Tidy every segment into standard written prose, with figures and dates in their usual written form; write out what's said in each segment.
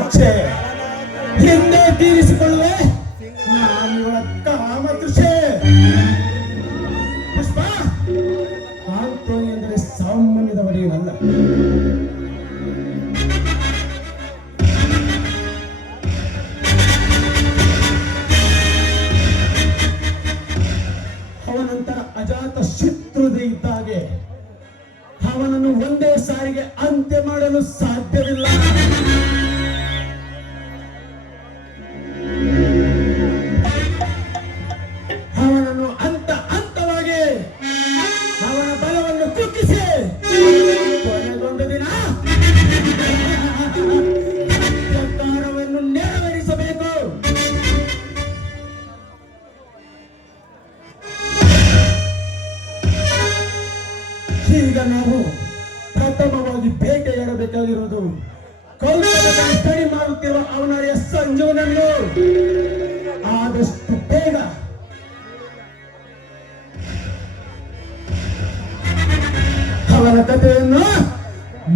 ಕಾಮಾಕ್ಷೆ ಹಿಂದೆ ತೀರಿಸಿಕೊಳ್ಳುವೆ ನಾನಿವಳ ಕಾಮತೃಷೆ. ಪುಷ್ಪ ಆಂಟೋನಿ ಅಂದರೆ ಸಾಮಾನ್ಯದವರೇನಲ್ಲ. ಅವನಂತರ ಅಜಾತ ಶತ್ರುದೆ ಇದ್ದಾಗೆ ಅವನನ್ನು ಒಂದೇ ಸಾರಿಗೆ ಅಂತ್ಯ ಮಾಡಲು ಸಾಧ್ಯವಿಲ್ಲ. ಅವನನ್ನು ಹಂತವಾಗಿ ಅವನ ಬಲವನ್ನು ಕುಗ್ಗಿಸಿ ಕೊನೆಗೊಂದು ದಿನ ಸರ್ಕಾರವನ್ನು ನೆರವೇರಿಸಬೇಕು. ಈಗ ನಾವು ಪ್ರಥಮವಾಗಿ ಭೇಟಿಯಾಗಬೇಕಾಗಿರುವುದು ಕೋಲ್ಕತ್ತಾದ ಸ್ಟಡಿ ಮಾಡುತ್ತಿರುವ ಅವನರಿಯ ಸಂಜುನನ್ನು. ಆದಷ್ಟು ಬೇಗ ಅವನ ಕಥೆಯನ್ನು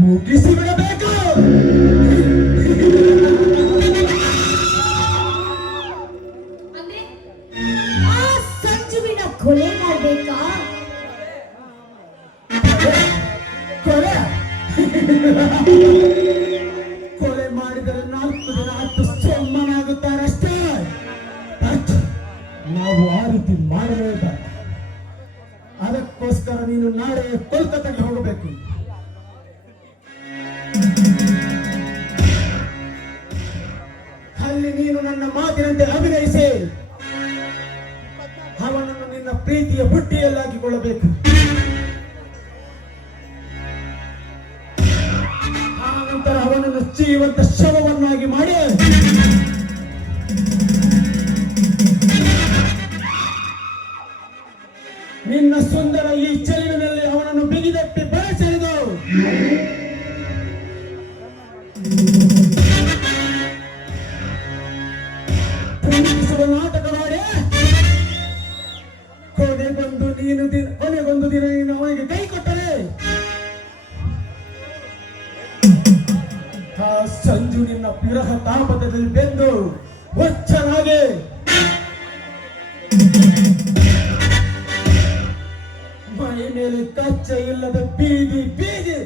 ಮುಗಿಸಿ ಬಿಡಬೇಕು. ಆ ಸಂಜುವಿನ ಕೊಲೆ ಮಾಡಬೇಕಾ? ಕೊಲೆ ಮಾಡಿದರೆ 4 ದಿನ ಹತ್ತು ಸೊಮ್ಮನಾಗುತ್ತಾರಷ್ಟೇ. ನಾವು ಆ ರೀತಿ ಮಾಡಲೇಬೇಡ. ಅದಕ್ಕೋಸ್ಕರ ನೀನು ನಾಳೆ ಕೋಲ್ಕತ್ತಾಗೆ ಹೋಗಬೇಕು. ಅಲ್ಲಿ ನೀನು ನನ್ನ ಮಾತಿನಂತೆ ಅಭಿನಯಿಸಿ ಅವನನ್ನು ನಿನ್ನ ಪ್ರೀತಿಯ ಬುಟ್ಟಿಯಲ್ಲಾಕಿಕೊಳ್ಳಬೇಕು. ಆನಂತರ ಅವನನ್ನು ಜೀವಂತ ಶವವನ್ನಾಗಿ ಮಾಡಿ ನಿನ್ನ ಸುಂದರ ಈ ಚೆಲುವಿನಲ್ಲಿ ಅವನನ್ನು ಬಿಗಿದಟ್ಟಿ ಬೆಳೆಸೆಳೆದು ಪ್ರೀತಿಸುವ ನಾಟಕ ಮಾಡಿ ಕೊನೆಗೊಂದು ದಿನ ನೀನು ಅವನಿಗೆ ಕೈ ಕೊಟ್ಟರೆ ಆ ಸಂಜು ನಿನ್ನ ವಿರಹ ತಾಪದಲ್ಲಿ ಬೆಂದು ಹುಚ್ಚನಾಗಿ ಮೈ ಮೇಲೆ ಕಚ್ಚ ಇಲ್ಲದ ಬೀದಿ ಬೀದಿ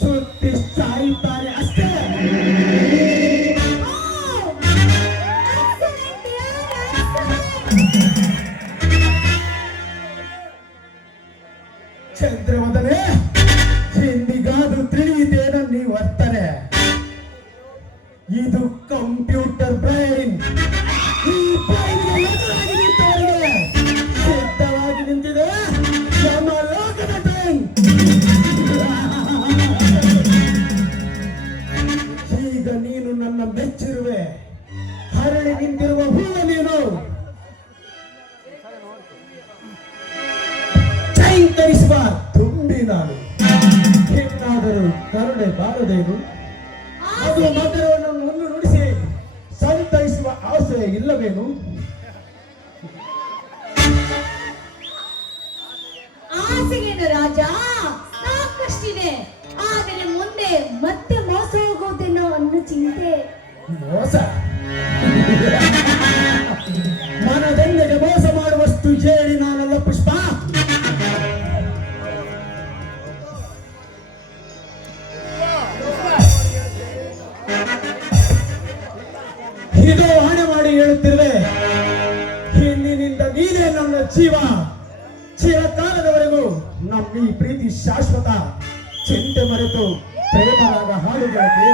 ಸುತ್ತಿ ಸಾಯುತ್ತಾನೆ ಅಷ್ಟೇ. ಚಂದ್ರವದನೆ, ಎಂದಿಗಾದ್ರೂ ತಿಳಿಯಿತೇನ ನೀವು ವರ್ತನೆ. ಇದು ಕಂಪ್ಯೂಟರ್ ಬ್ರೈನ್. ಈ ಬ್ರೈನ್ಗೆ ಎದುರಾಗಿ ನಿಂತವರಿಗೆ ಸಿದ್ಧವಾಗಿ ನಿಂತಿದೆ ಯಮಲೋಕದ ಬ್ರೈನ್. ಈಗ ನೀನು ನನ್ನ ಮೆಚ್ಚಿರುವೆ. ಹರಳಿ ನಿಂತಿರುವ ಹೂವು ನೀನು. ಚೈಂಕರಿಸುವ ತುಂಬಿ ನಾನು. ಏನಾದರೂ ಕರುಣೆ ಬಾರದೇನು? ಅದು ಮಧುರವನ್ನು ಮುಂದೆ ನುಡಿಸಿ ಸಂತೈಸುವ ಆಸೆ ಇಲ್ಲವೇನು? ಆಸೆಗೇನು ರಾಜ, ಸಾಕಷ್ಟಿದೆ. ಆದರೆ ಮುಂದೆ ಮತ್ತೆ ಮೋಸ ಹೋಗೋದೇನೋ ಅನ್ನೋ ಚಿಂತೆ. ಮೋಸ? ಮನದೆಂದಿಗೆ ಮೋಸ ಮಾಡುವಷ್ಟು ಹೇಳಿ ನಾನಲ್ಲ ಪುಷ್ಪ. ಇದು ಹಣೆ ಮಾಡಿ ಹೇಳುತ್ತಿರುವೆ. ಹಿಂದಿನಿಂದ ನೀನೇ ನನ್ನ ಜೀವ. ಚಿರಕಾಲದವರೆಗೂ ನಮ್ಮ ಈ ಪ್ರೀತಿ ಶಾಶ್ವತ. ಚಿಂತೆ ಮರೆತು ಪ್ರೇಮರಾಗ ಹಾಡುಗಳಿಗೆ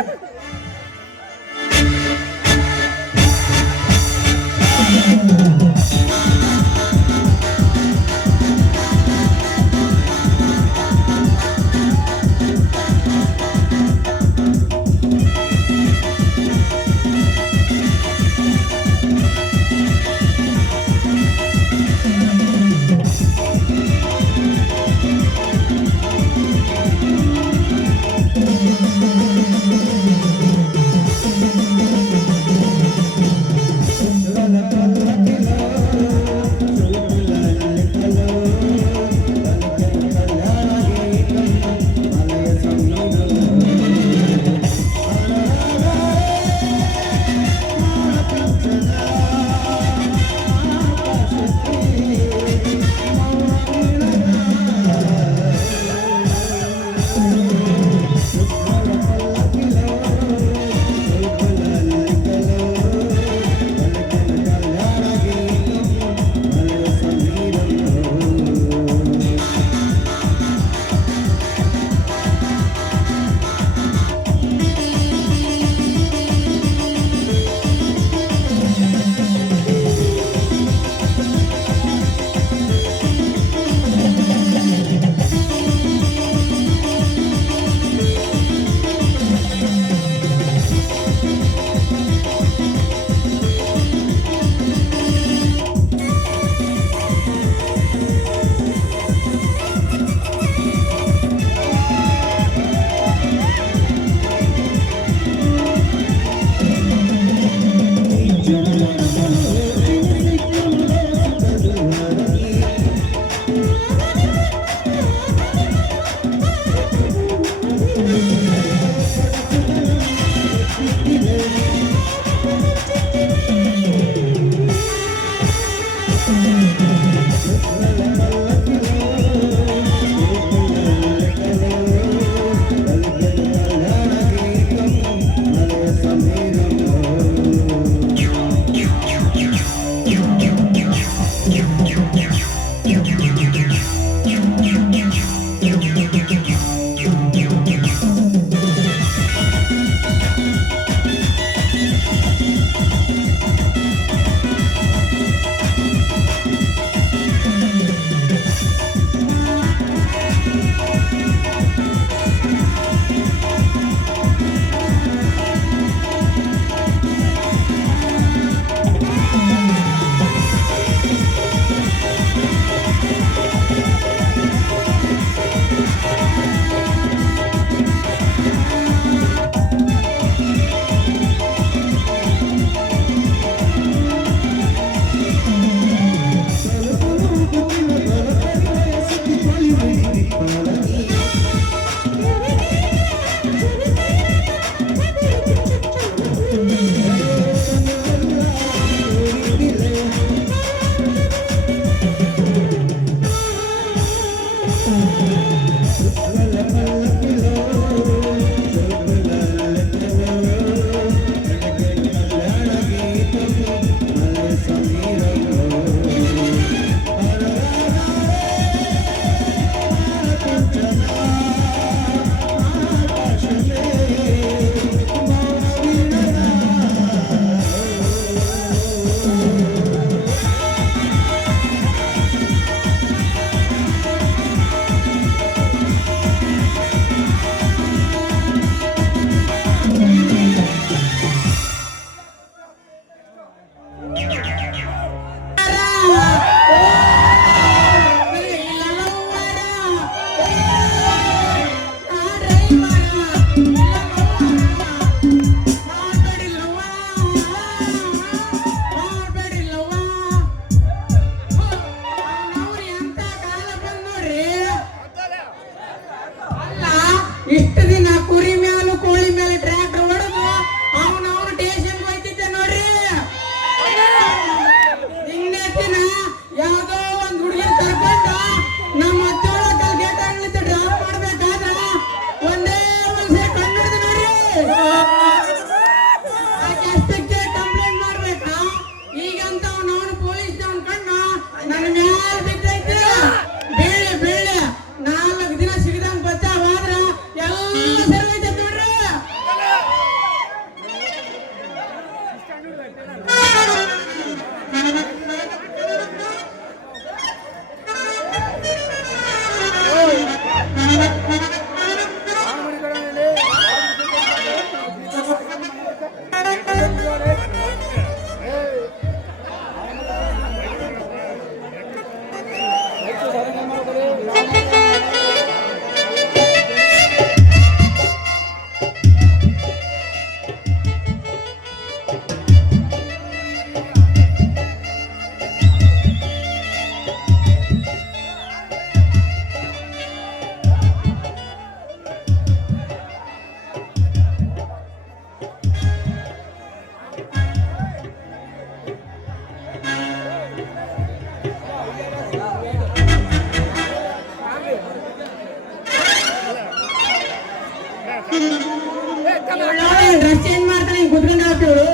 ಡ್ರೆಸ್ ಚೇಂಜ್ ಮಾಡ್ತಾನೆ ಹಿಂಗ್ ಕುತ್ಕೊಂಡು ಹಾಕ್ತಿವ್ರು.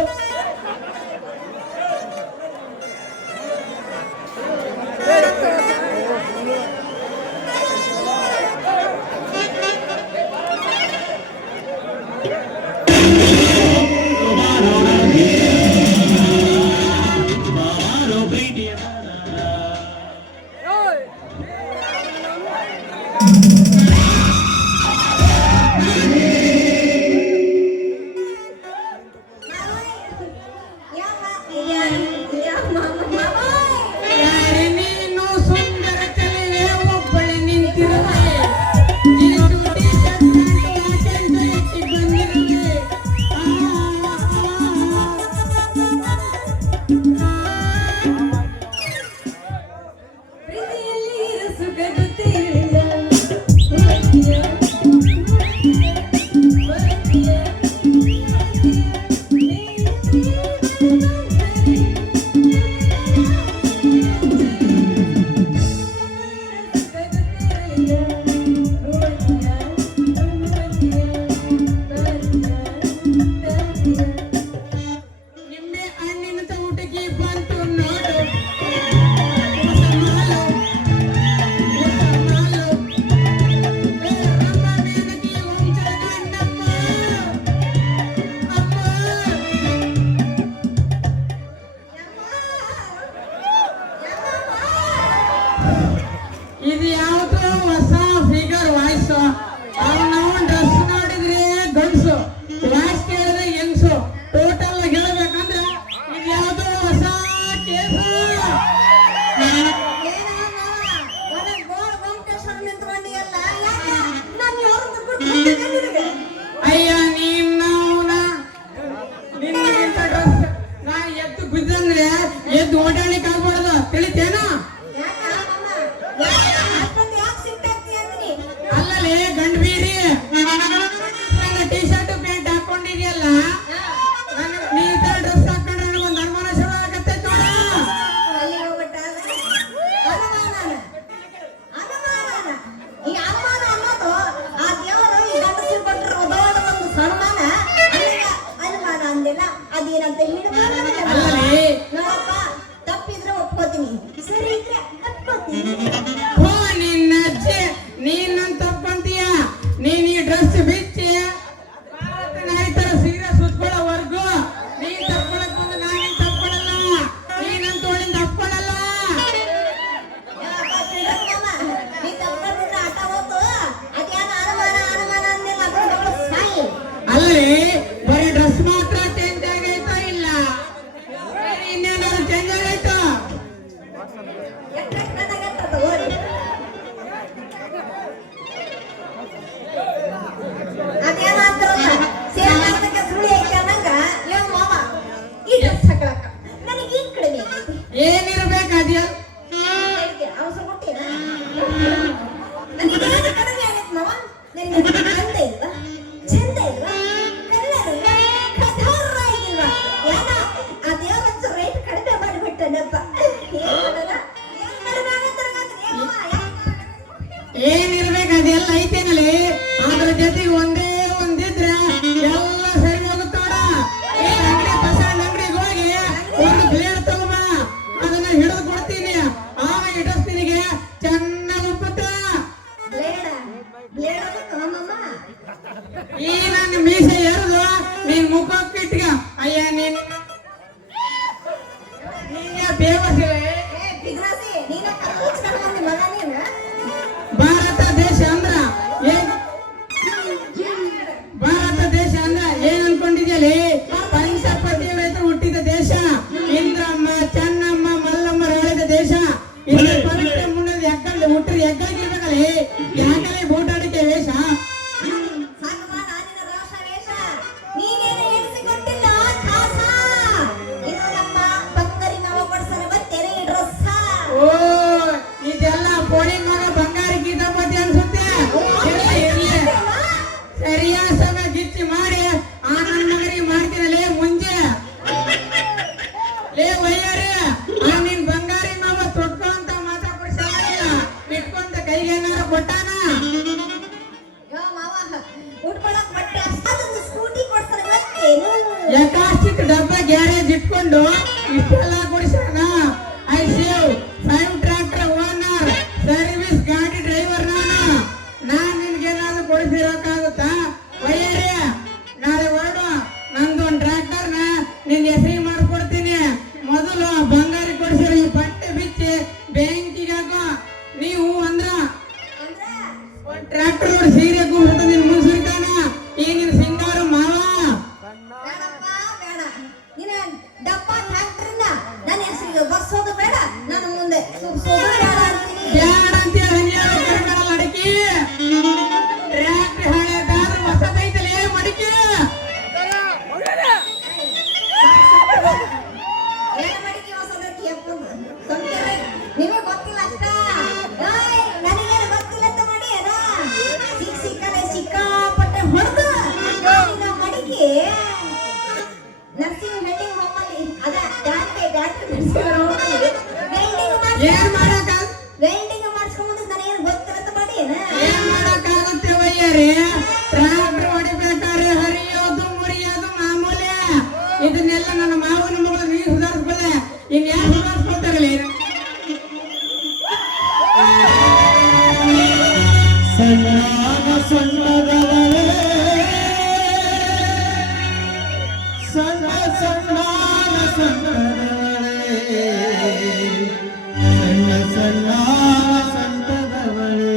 ಯಾರೇ ನೀನು ಸುಂದರ ಚೆಲುವೆ ಒಬ್ಬಳೆ ನಿಂತಿರುವೆ. ಜೀನ್ಸು ಟೀ ಶರ್ಟ್ ಪ್ಯಾಂಟ್ ಹಾಕೊಂಡು ಎತ್ತಿ ಬಂದಿರುವೆ. ಪ್ರೀತಿಯಲ್ಲಿ ಇರೋ ಸುಖ ಗೊತ್ತಿರಲಿಲ್ಲ. ನಿಂಬೆ ಹಣ್ಣಿನ ಊಟಕ್ಕೆ ಬಂತು ನೋಡು. ಹೊಸ ಮಾಲು, ಹೊಸ ಮಾಲು. ಏ ರಮ್ಮ ಮೇನಕಿ ವಂಶದ ಗಂಡಮ್ಮ. ಅಮ್ಮ. ಇದು ಯಾವ್ದು ಹೊಸ ಫಿಗರ್ ವಾಯ್ಸ್. ನಾವು ಡ್ರೆಸ್ ನೋಡಿದ್ರೆ ಗಂಡ್ಸು, ವಾಯ್ಸ್ ಕೇಳಿದ್ರೆ ಹೆಂಗ್ಸು. ಟೋಟಲ್ ಹೇಳ್ಬೇಕಂದ್ರೆ ಇದು ಯಾವ್ದು ಹೊಸ ಕೇಸು. ಅಯ್ಯ ನಿನ್ನವನ ನಿನ್ನಗಿಂತ ಡ್ರೆಸ್ ನಾ ಎದ್ದು ಬಿದ್ದಂದ್ರೆ ಎದ್ದು ಓಡಾಡ್ಲಿಕ್ಕೆ ಆಗ್ಬಾರ್ದು, ತಿಳಿತೇನೋ? ಅಲ್ಲಲೇ ಗಂಡ್ ಬೀರಿ ನನ್ನ ಟೀ ಶರ್ಟ್ ಪ್ಯಾಂಟ್ ಹಾಕೊಂಡಿದ್ಯಲ್ಲ, ನೀ ಈ ತರ ಡ್ರೆಸ್ ಹಾಕೊಂಡ್ರೆ ನನಗೊಂದು ಅನುಮಾನ ಶುರು ಆಗತ್ತೆ ನೋಡ. ಈ ಅನುಮಾನ ಅನ್ನೋದು ಆ ದೇವರು ಈ ಗಂಡಸಿಗೆ ಕೊಟ್ಟಿರೋ ದೊಡ್ಡ ಒಂದು ಸನ್ಮಾನ. ಅನುಮಾನ ಅಂದಿಲ್ಲ ಅದೇನಂತ ಅಲ್ಲಲೇ ನೋಡಪ್ಪ, ತಪ್ಪಿದ್ರೆ ಒಪ್ಕೋತೀನಿ, ಸರಿ ಇದ್ರೆ ಒಪ್ಕೋತೀನಿ. ಹೋ ನಿನ್ನ ಅಜ್ಜಿ, ನೀನ್ ನನ್ ತಪ್ಪಂತೀಯ. ನೀನ್ ಈ ಡ್ರೆಸ್ ಬಿಚ್ಚಿ ನಾ ಈ ತರ ಸೀರೆ ಸುತ್ಕೊಳ್ಳೋವರ್ಗು ನೀನ್ ತಪ್ಕೊಳಕ್ ಬಂದು ನಾನೇನ್ ತಪ್ಕೊಳಲ್ಲ. ನೀನಂತ ಒಳ್ಳಿಂದ ತಪ್ಕೊಳಲ್ಲ. ನೀ ತಪ್ಪಿದ್ರೆ ಆಟ ಹೋತು, ಅದೇನ ಅನುಮಾನ ಅನುಮಾನ ಅಂದಿಲ್ಲ ಸಾಯಿ. ಅಲ್ಲಿ ಬರೀ ಡ್ರೆಸ್ ಮಾತ್ರ ಚೇಂಜ್ ಆಗೈತಾ ಇಲ್ಲ ಯಕಾಸ್ಟಿಕ್ ಡಬ್ಬ ಗ್ಯಾರೇಜ್ ಇಟ್ಕೊಂಡು ಇಷ್ಟೆಲ್ಲ ಕೊಡಿಸ್ಯಾನ. ಐ ಸೇವ್ 5 ಟ್ರ್ಯಾಕ್ಟರ್ ಓನರ್ ಸರ್ವಿಸ್ ಗಾಡಿ ಡ್ರೈವರ್ ನಾನ್ ನಿನ್ಗೇನಾದ್ರು ಕೊಡಿಸಿರೋಕ್ಕಾಗುತ್ತಾ? ಒಯ್ಯರೇ ನಾಳೆ ಹೊರಡು, ನಂದು ಒಂದು ಟ್ರ್ಯಾಕ್ಟರ್ನ ನಿನ್ ಹೆಸರಿಗೆ ಮಾಡಿಸ್ಕೊಡ್ತೀನಿ. ಮೊದಲು ಬಂಗಾರಿ ಕೊಡಿಸಿರೋ ಈ ಬಟ್ಟೆ ಬಿಚ್ಚಿ ಬ್ಯಾಂಕಿಗೆ ಹಾಕೋ. ನೀವು ಅಂದ್ರ ಒಂದ್ ಟ್ರ್ಯಾಕ್ಟರ್ ನೋಡಿ ಸೀರೆ ಕೂರ್ತ ನಿನ್ ಮುಂದ್ ಸುರಿತಾನ. ಈ ನಿನ್ ಸಿಂಗಾರು ಮಾವ. ಬೇಡಪ್ಪ ಬೇಡ, ನೀನ ಡಬ್ಬ ಟ್ರ್ಯಾಕ್ಟರ್ನ ನನ್ನ ಹೆಸರಿಗೆ ಬರ್ಸೋದು ಬೇಡ, ನನ್ನ ಮುಂದೆ ಸುರಿಸೋದು ಬೇಡ ಅಂತೀನಿ. ಬ್ಯಾಡ ಅಂತ ಹಂಗ್ಯಾರು ಕರ್ಕಳಲ್ಲ ಅಡಕಿ. ಟ್ರ್ಯಾಕ್ಟರ್ ಹಳೆದಾದ್ರೂ ಹೊಸದೈತಲೇ ಮಡಿಕೆ. ಏನ್ ಮಾಡಿದ್ವಿ ಹೊಸದಕ್ಕೆ ಎಪ್ಪುದು? ಸಂಖ್ಯೆ ನಿಮಗೆ ಗೊತ್ತಿಲ್ಲ ಅಷ್ಟ. ನನಗೇನು ಗೊತ್ತಿಲ್ಲ ಅಂತ ಮಾಡಿ ಅದ ಸಿಕ್ಕಲೆ ಸಿಕ್ಕಾಪಟ್ಟೆ ಹೊಡೆದು ಮಡಿಕೆ ನರ್ಸಿಂಗ್ ವೆಲ್ಡಿಂಗ್ ಹೋಮ್ ಅಲ್ಲಿ ಅದ ಡಾಕ್ಟರ್ ಏನ್ ಮಾಡಕ ವೆಲ್ಡಿಂಗ್ ಮಾಡಿಸ್ಕೊಂಬಂದು ನನಗೇನು ಗೊತ್ತಿಲ್ಲ ಅಂತ ಮಾಡಿ ಏನ್ ಮಾಡಕ್ಕಾಗುತ್ತೆ ವಯ್ಯರೇ? ಟ್ರ್ಯಾಕ್ಟರ್ ಹೊಡಿಬೇಕಾದ್ರೆ ಹರಿಯೋದು ಮುರಿಯೋದು ಮಾಮೂಲಿ. ಇದನ್ನೆಲ್ಲ ನನ್ನ ಮಾವನ ಮಗಳು ನೀ ಸುಧಾರಿಸ್ಕೊಳ್ಳೆ. ಇನ್ಯಾರು ಸುಧಾರಿಸ್ಕೊಳ್ತಾರಲ್ಲ? ಸಣ್ಣಾನ ಸಣ್ಣದವಳೇ, ಸಣ್ಣ ಸಣ್ಣಾನ ಸಣ್ಣದವಳೇ, ಸಣ್ಣ ಸಣ್ಣಾನ ಸಣ್ಣದವಳೇ.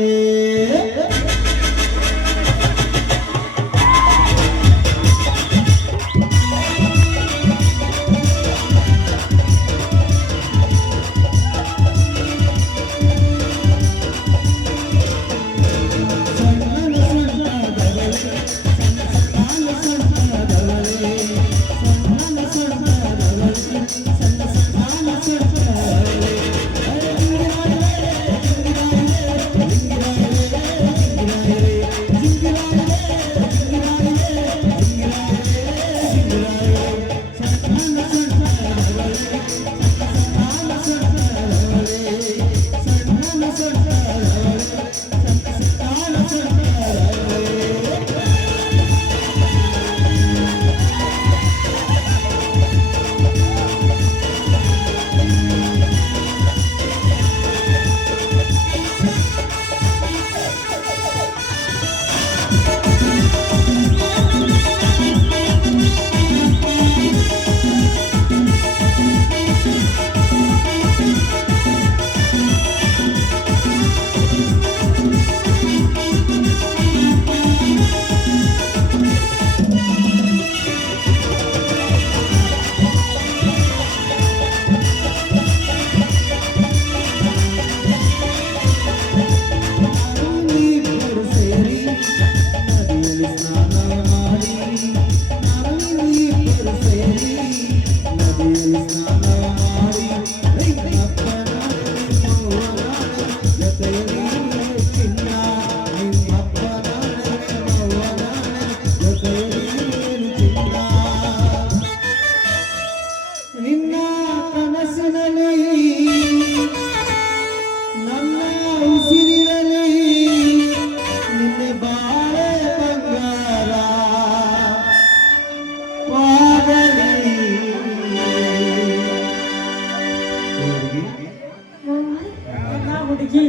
ಹುಡುಗಿ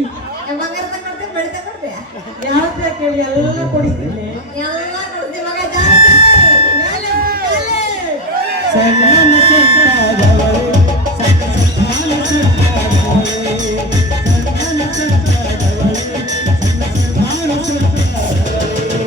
ಬಂಗಾರ ತಗೊಳ್ತೆ ಬೆಳ್ತೆ ಕೊಡ್ತೀಯ ಯಾವ್ದು ಕೇಳಿ ಎಲ್ಲ ಕೊಡಿಸ್ತೀನಿ. ಎಲ್ಲ ಕೊಡ್ತೀವಿ ಮಗ ಜಾಸ್ತಿ ಸಣ್ಣ ಸಣ್ಣದವಳೇ, ಸಣ್ಣ ಸಣ್ಣಾನ ಸಣ್ಣದವಳೇ, ಸಣ್ಣ ಸಣ್ಣದವಳೇ, ಸಣ್ಣ ಸಣ್ಣಾನ ಸಣ್ಣದವಳೇ.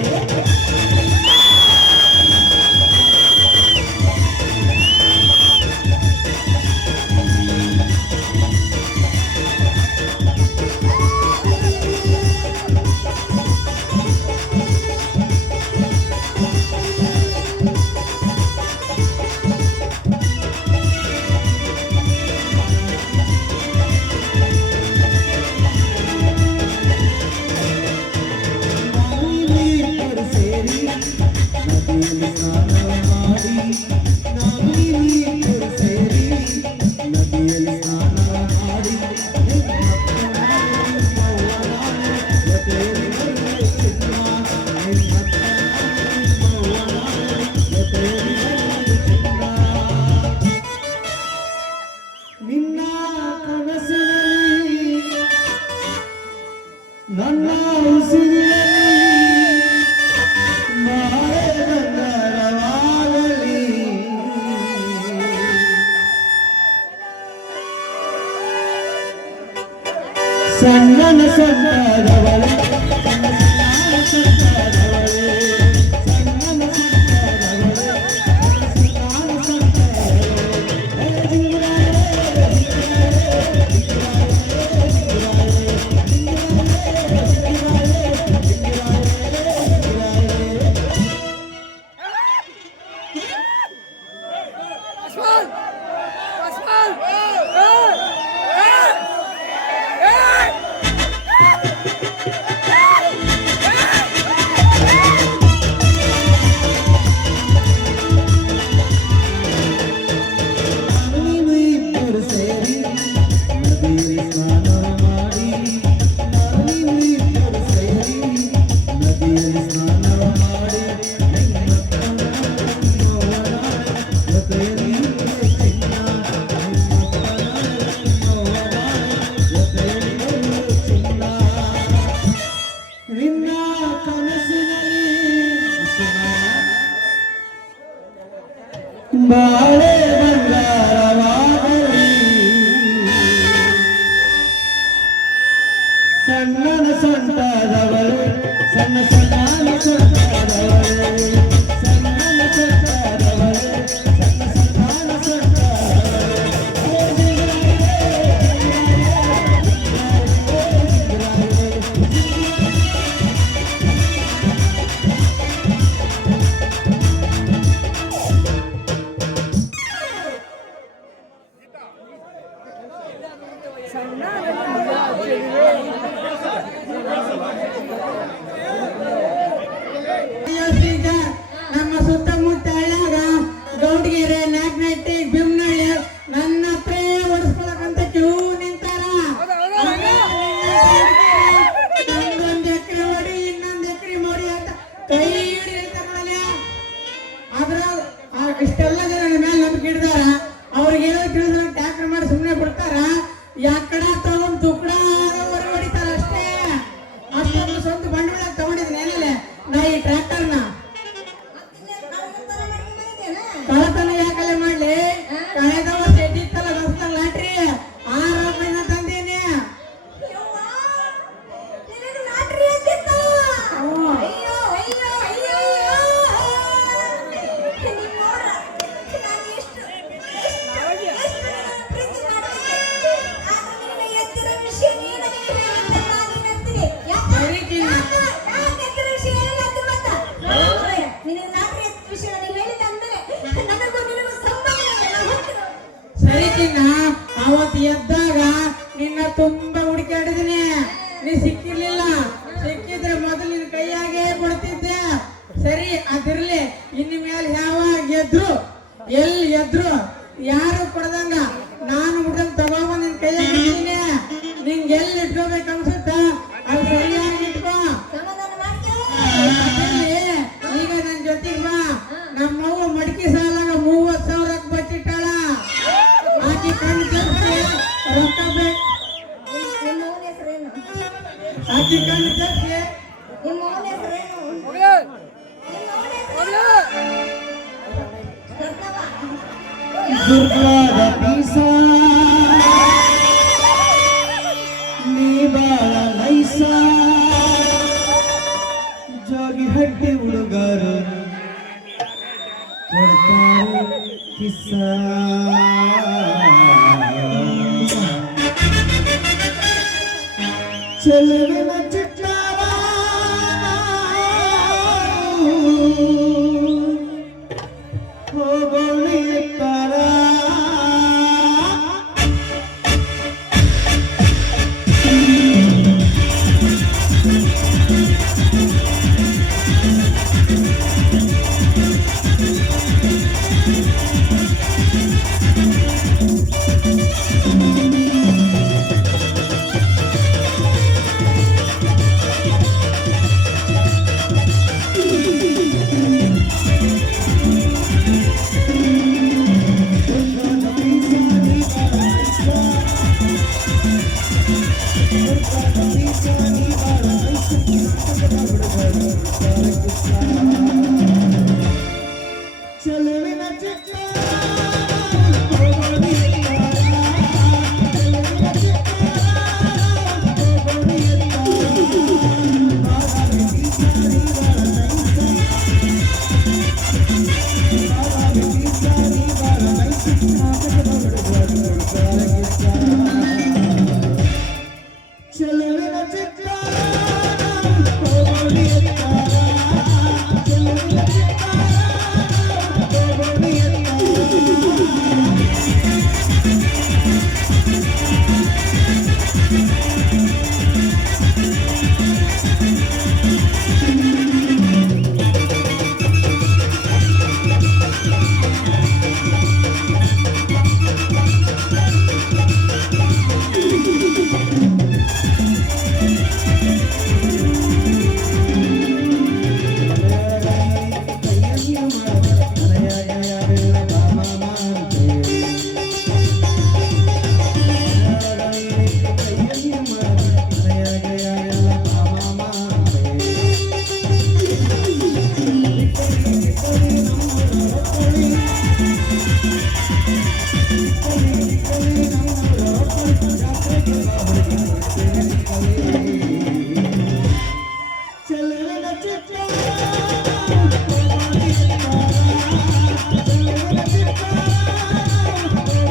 ಸಣ್ಣನ ಸೊಂಟದವಳೆ ಸಣ್ಣನ ಸೊಂಟದವಳೆ ಸಣ್ಣನ ಸೊಂಟದವಳೆ ಸಣ್ಣನ ಬಾಳೆ ಬಂಗಾರವಾಗಲಿ ಸಣ್ಣನ ಸೊಂಟದವಳು ಸಣ್ಣ ಸಣ್ಣನ ಸೊಂಟದವಳು ಸಣ್ಣನ ಸೊಂಟದವಳು ಸಣ್ಣ ಸಣ್ಣನ ಈಗ ನಮ್ಮ ಸುತ್ತಮುತ್ತ ಹಳ್ಳ್ಯಾಗ ಗೌಡ್ಗೆರೆ ನಾಗನಟ್ಟಿ ಬಿಮ್ನಳ್ಳಿ ನನ್ನ ಪ್ರೇ ಓಡಿಸ್ಕೊಳಕಂತ ಕ್ಯೂ ನಿಂತಾರ ಒಂದ್ ಎಕರೆ ಹೊಡಿ ಇನ್ನೊಂದ್ ಎಕರೆ ಮಾಡಿ ಅಂತ ಕೈ ಹಿಡಿತಾರ ಅದ್ರಾಗ ಇಷ್ಟೆಲ್ಲ ಜನ ನನ್ನ ಮೇಲೆ ನಂಬಿಕೆ ಹಿಡ್ದಾರ ಅವ್ರಿಗೆ ಏನೋ ತಿಳಿದ್ರೆ ಟ್ಯಾಕ್ಟರ್ ಮಾಡಿ ಸುಮ್ಮನೆ ಬಿಡ್ತಾರ ಯಾಕಡ ತಗೊಂಡ್ ತುಕಡ ಹೊರಗಡಿತಾರ ಅಷ್ಟೇ ಅಷ್ಟೊಂದು ಸ್ವಂತ ಬಂಡವಾಳ ತಗೊಂಡಿದ್ದೀನಿ ಏನಿಲ್ಲ ನಾ ಈ ಟ್ರ್ಯಾಕ್ಟರ್ನ ಕಳತನ ಯಾಕಲ್ಲ ಮಾಡ್ಲಿ ಕಳೆದ ವರ್ಷ ಎದ್ದಿತ್ತಲ್ಲ ರಸ್ತ ಲಾಟ್ರಿ 6 ರೂಪಾಯಿನ ತಂದೀನಿ ಸರಿಕಿನ್ನ ಅವತ್ತು ಎದ್ದಾಗ ನಿನ್ನ ತುಂಬಾ ಹುಡುಕಾಡಿದೀನಿ ನೀ ಸಿಕ್ಕಿರ್ಲಿಲ್ಲ ಸಿಕ್ಕಿದ್ರೆ ಮೊದಲು ನಿನ್ನ ಕೈಯಾಗೆ ಕೊಡ್ತಿದ್ದೆ ಸರಿ ಅದಿರ್ಲಿ ಇನ್ನು ಮೇಲೆ ಯಾವಾಗ ಎದ್ರು ಎಲ್ಲಿ ಎದ್ರು ಯಾರು ಕೊಡದಂಗ ನಾನು ಹುಡುಗ ತಗೊಂಡ್ ನಿನ್ ಕೈಯಾಗ ಇದ್ದೀನಿ ನಿಂಗೆ ಎಲ್ಲಿ ಇಟ್ಕೋಬೇಕು ಅನ್ಸುತ್ತ ಅದು ಸರಿಯಾಗಿ ಇಟ್ಕೋ ಈಗ ನನ್ ಜೊತೆಗೆ ಬಾ ನಮ್ಮವ್ವ ಮಡಿಕೆ ಸಾಲಾಗ 30,000 ಬಚ್ಚಿಟ್ಟಾಳ ಆಕಿ ಕಣ್ಣು ತಪ್ಪಿಸಿ ರೊಕ್ಕ ಬೇಕು ಆಕಿ ಕಣ್ಣು ತಪ್ಪಿಸಿ ದುರ್ಗಾದ ಪೀಸ ನೀ ಬಾಳ ನೈಸ ಜೋಗಿ ಹಟ್ಟಿ ಹುಡುಗರು ಕೊಡ್ತಾರೆ ಕಿಸ್ಸ ಚೆಲುವಿನ ಚಿಟ್ಟಾರ ಹೋಗೋಳಿ ಎತ್ತರ ಚೆಲುವಿನ ಚಿಟ್ಟಾರ ಚೆಲುವಿನ ಚಿತ್ರ ಹೋಗೋಣಿ ಎತ್ತಾರ, ಚೆಲುವಿನ ಚಿತ್ರ ಹೋಗೋಣಿ ಚೆಲುವಿನ ಚಿತ್ರ ಹೋಗೋಣಿ ಎತ್ತಾರ, ಚೆಲುವಿನ ಚಿತ್ರ ಹೋಗೋಣಿ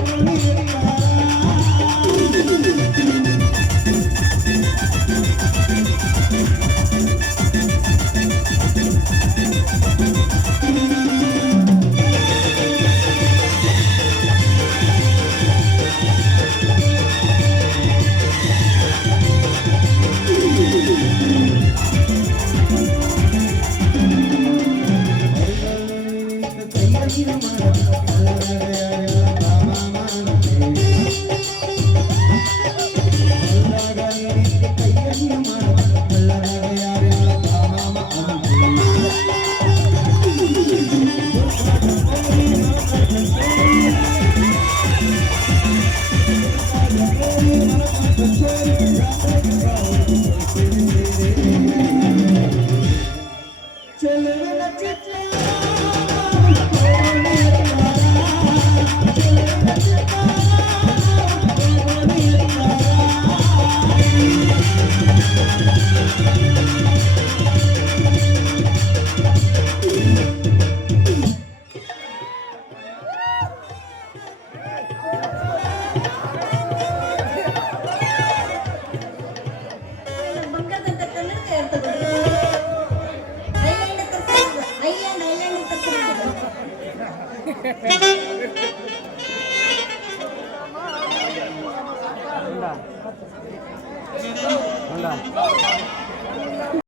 ಚೆಲುವಿನ ಚಿತ್ರ ಹೋಗೋಣಿ ಎತ್ತಾರ, ಚೆಲುವಿನ ಚಿತ್ರ ಹೋಗೋಣಿ ಬಂಗಾರದಂತ ಕನ್ನಡ ಇರ್ತದೆ. Island Hola.